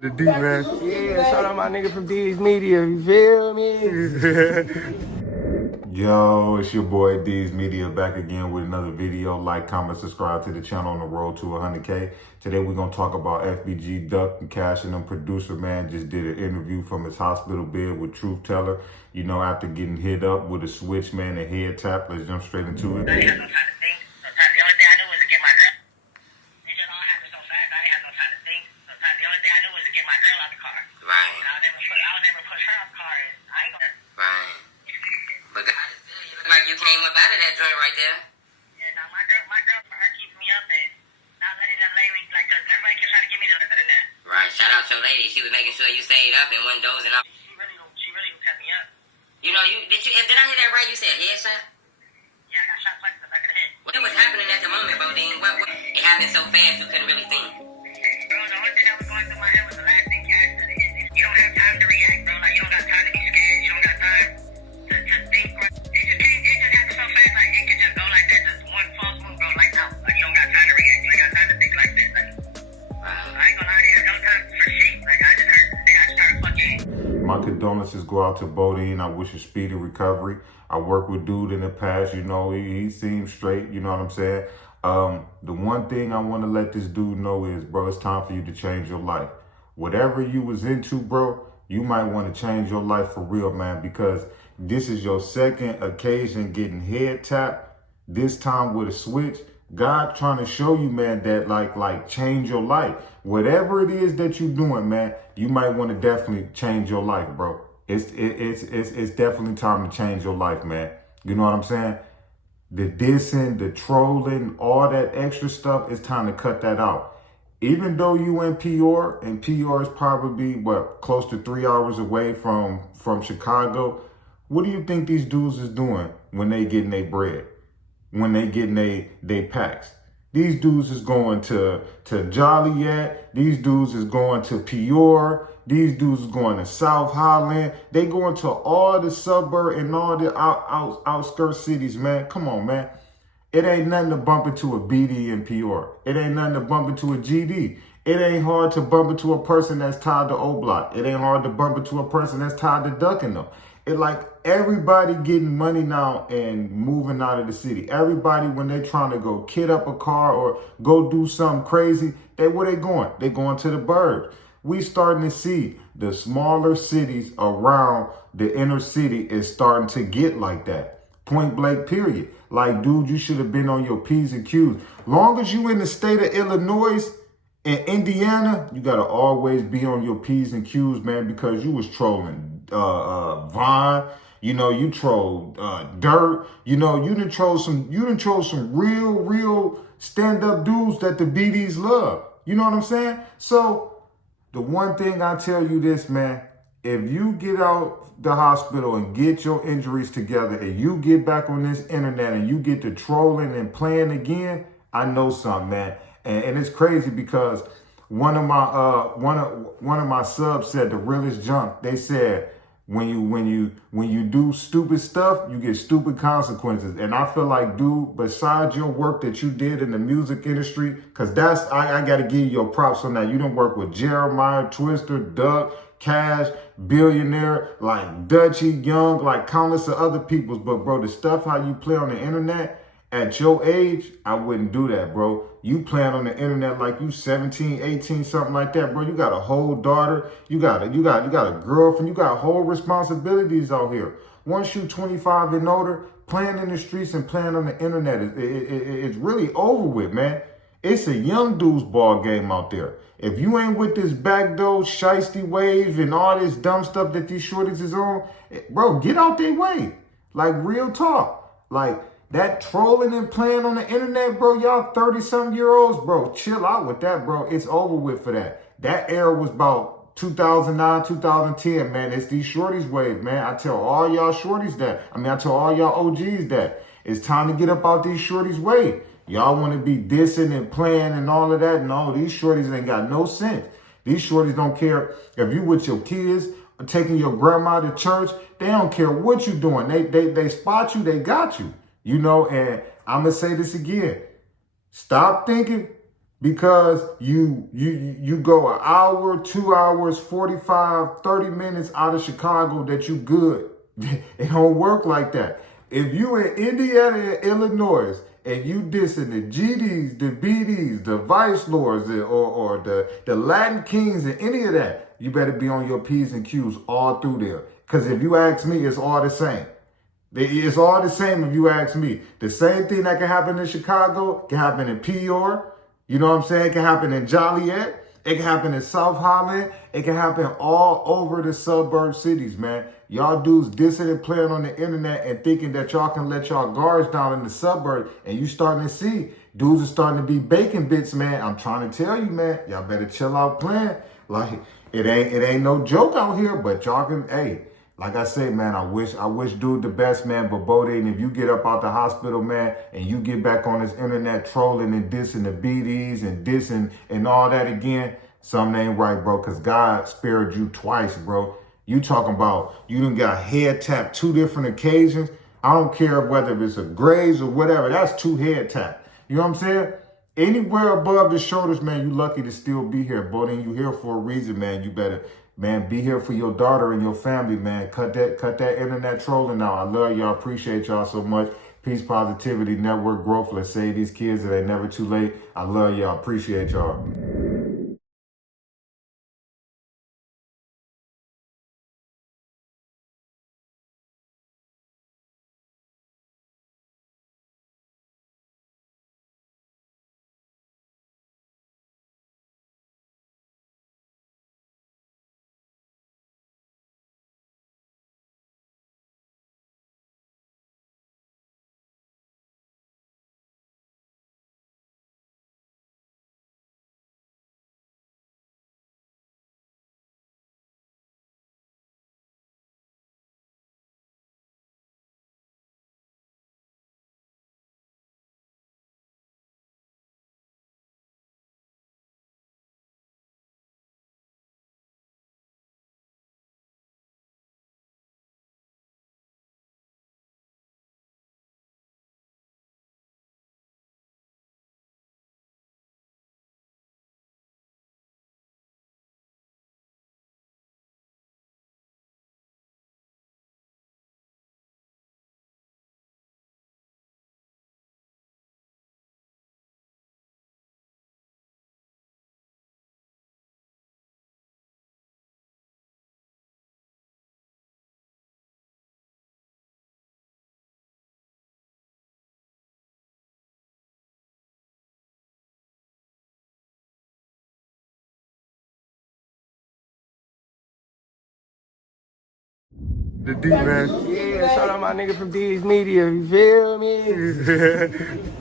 The D, man. Yeah, shout out my nigga from D's Media, you feel me? Yo, it's your boy D's Media back again with another video. Like, comment, subscribe to the channel on the road to 100K. Today we're going to talk about FBG Duck and Cash and them. Producer, man, just did an interview from his hospital bed with Truth Teller. You know, after getting hit up with a switch, man, a head tap. Let's jump straight into it. But God, you look like you came up out of that joint right there. Yeah, no, my girl, for her keeping me up and not letting that lady, like, cause everybody kept trying to get me to the net. Right, shout out to your lady. She was making sure you stayed up and wasn't dozing off. She really kept me up. You know, did I hear that right? You said headshot? Yeah, I got shot twice in the back of the head. What was happening at the moment, Bodine? What? It happened so fast you couldn't really think. Bro, the only thing that was going through my head was the last thing Cash said. You don't have time to react, bro. Like, you don't got time to be scared. You don't got time to think. It just happened so fast, like, it could just go like that. Just one false move, bro, like, out. Like, you don't got time to react. You ain't got time to think like that. Like, I ain't gonna lie, I had no time for shit. Like, I just started fucking. My condolences go out to Bodine. I wish a speedy recovery. I worked with dude in the past, you know, he seems straight, you know what I'm saying? The one thing I want to let this dude know is, bro, it's time for you to change your life. Whatever you was into, bro, you might want to change your life for real, man, because this is your second occasion getting head tapped, this time with a switch. God trying to show you, man, that like change your life. Whatever it is that you're doing, man, you might want to definitely change your life, bro. It's definitely time to change your life, man. You know what I'm saying? The dissing, the trolling, all that extra stuff, it's time to cut that out. Even though you in PR, and PR is probably, what, close to 3 hours away from Chicago, what do you think these dudes is doing when they getting their bread? When they getting they packs? These dudes is going to Joliet. These dudes is going to Peoria. These dudes is going to South Holland. They going to all the suburb and all the outskirts cities, man. Come on, man. It ain't nothing to bump into a BD in Peoria. It ain't nothing to bump into a GD. It ain't hard to bump into a person that's tied to O-Block. It ain't hard to bump into a person that's tied to Ducking them. It like everybody getting money now and moving out of the city. Everybody, when they trying to go kid up a car or go do something crazy, where they going? They going to the burbs. We starting to see the smaller cities around the inner city is starting to get like that. Point blank, period. Like, dude, you should have been on your P's and Q's. Long as you in the state of Illinois and Indiana, you got to always be on your P's and Q's, man, because you was trolling Vaughn. You know, you trolled Dirt. You know, you done troll some real stand-up dudes that the BDs love. You know what I'm saying? So the one thing I tell you this, man, if you get out the hospital and get your injuries together and you get back on this internet and you get to trolling and playing again, I know something, man. And it's crazy because one of my subs said the realest junk. They said when you do stupid stuff, you get stupid consequences. And I feel like, dude, besides your work that you did in the music industry, because I got to give you your props on that. You done work with Jeremiah, Twister, Duck, Cash, Billionaire, like Dutchie, Young, like countless of other peoples. But bro, the stuff how you play on the internet at your age, I wouldn't do that, bro. You playing on the internet like you 17, 18, something like that, bro. You got a whole daughter. You got a girlfriend. You got whole responsibilities out here. Once you 25 and older, playing in the streets and playing on the internet, it's really over with, man. It's a young dude's ball game out there. If you ain't with this backdoor, shiesty wave and all this dumb stuff that these shorties is on, bro, get out their way. Like, real talk. Like, that trolling and playing on the internet, bro, y'all 30-some-year-olds, bro, chill out with that, bro. It's over with for that. That era was about 2009, 2010, man. It's these shorties wave, man. I tell all y'all shorties that. I tell all y'all OGs that. It's time to get up out these shorties' way. Y'all want to be dissing and playing and all of that. No, these shorties ain't got no sense. These shorties don't care if you with your kids or taking your grandma to church. They don't care what you doing. They spot you. They got you. You know, and I'm going to say this again. Stop thinking because you go an hour, 2 hours, 45, 30 minutes out of Chicago that you good. It don't work like that. If you in Indiana and Illinois and you dissing the GDs, the BDs, the Vice Lords, or the Latin Kings and any of that, you better be on your P's and Q's all through there. Because if you ask me, it's all the same. It's all the same if you ask me. The same thing that can happen in Chicago can happen in Peoria. You know what I'm saying? It can happen in Joliet. It can happen in South Holland. It can happen all over the suburb cities, man. Y'all dudes dissing and playing on the internet and thinking that y'all can let y'all guards down in the suburb, and you starting to see dudes are starting to be bacon bits, man. I'm trying to tell you, man, y'all better chill out playing. Like, it ain't no joke out here, but y'all can, hey, like I said, man, I wish dude the best, man. But Bodine, if you get up out the hospital, man, and you get back on this internet trolling and dissing the BDs and dissing and all that again, something ain't right, bro. Cause God spared you twice, bro. You talking about you done got head tapped 2 different occasions. I don't care whether it's a graze or whatever. That's 2 head tap. You know what I'm saying? Anywhere above the shoulders, man, you lucky to still be here, Bodine. You here for a reason, man. You better. Man, be here for your daughter and your family, man. Cut that internet trolling out. I love y'all. Appreciate y'all so much. Peace, positivity, network growth. Let's save these kids. It ain't never too late. I love y'all. Appreciate y'all. The D, man. Yeah, shout out my nigga from D's Media, you feel me?